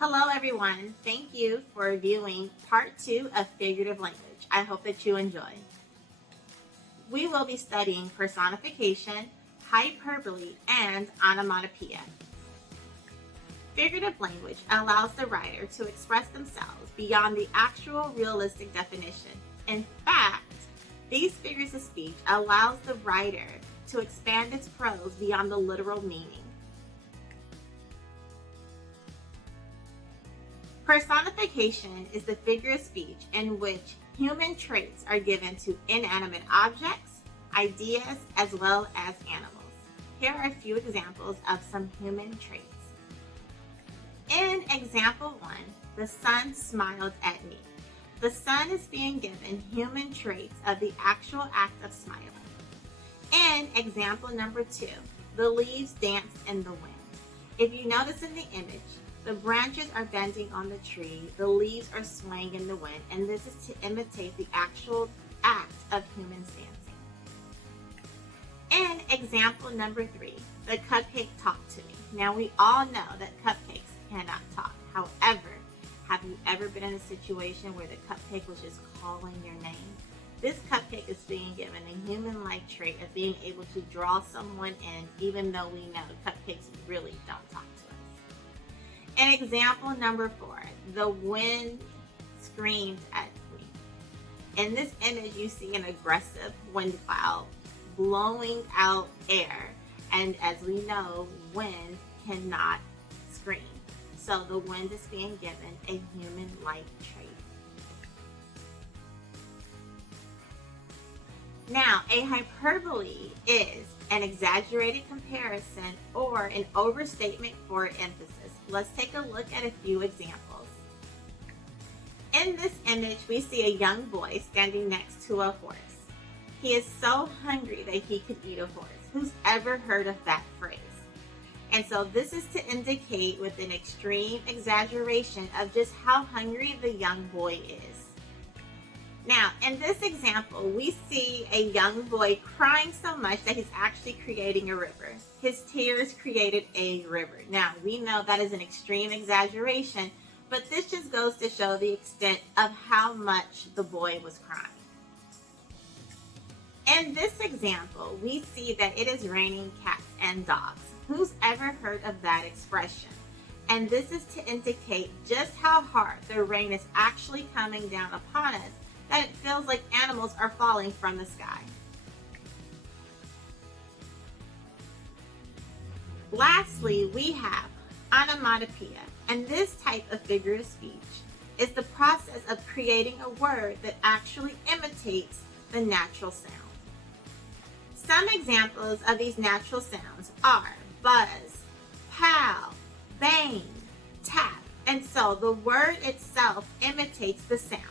Hello everyone, thank you for viewing part 2 of Figurative Language. I hope that you enjoy. We will be studying personification, hyperbole, and onomatopoeia. Figurative language allows the writer to express themselves beyond the actual realistic definition. In fact, these figures of speech allows the writer to expand its prose beyond the literal meaning. Personification is the figure of speech in which human traits are given to inanimate objects, ideas, as well as animals. Here are a few examples of some human traits. In example 1, the sun smiled at me. The sun is being given human traits of the actual act of smiling. In example number 2, the leaves danced in the wind. If you notice in the image, the branches are bending on the tree, the leaves are swaying in the wind, and this is to imitate the actual act of humans dancing. In example number 3, the cupcake talked to me. Now we all know that cupcakes cannot talk. However, have you ever been in a situation where the cupcake was just calling your name? This cupcake is being given a human-like trait of being able to draw someone in, even though we know cupcakes really don't talk to us. In example number 4, the wind screamed at me. In this image, you see an aggressive wind cloud blowing out air, and as we know, wind cannot scream. So the wind is being given a human-like trait. Now, a hyperbole is an exaggerated comparison or an overstatement for emphasis. Let's take a look at a few examples. In this image, we see a young boy standing next to a horse. He is so hungry that he could eat a horse. Who's ever heard of that phrase? And so this is to indicate with an extreme exaggeration of just how hungry the young boy is. Now, in this example, we see a young boy crying so much that he's actually creating a river. His tears created a river. Now, we know that is an extreme exaggeration, but this just goes to show the extent of how much the boy was crying. In this example, we see that it is raining cats and dogs. Who's ever heard of that expression? And this is to indicate just how hard the rain is actually coming down upon us, that it feels like animals are falling from the sky. Lastly, we have onomatopoeia, and this type of figure of speech is the process of creating a word that actually imitates the natural sound. Some examples of these natural sounds are buzz, pow, bang, tap, and so the word itself imitates the sound.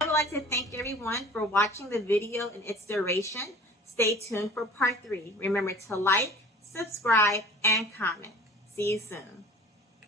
I would like to thank everyone for watching the video in its duration. Stay tuned for part 3. Remember to like, subscribe, and comment. See you soon.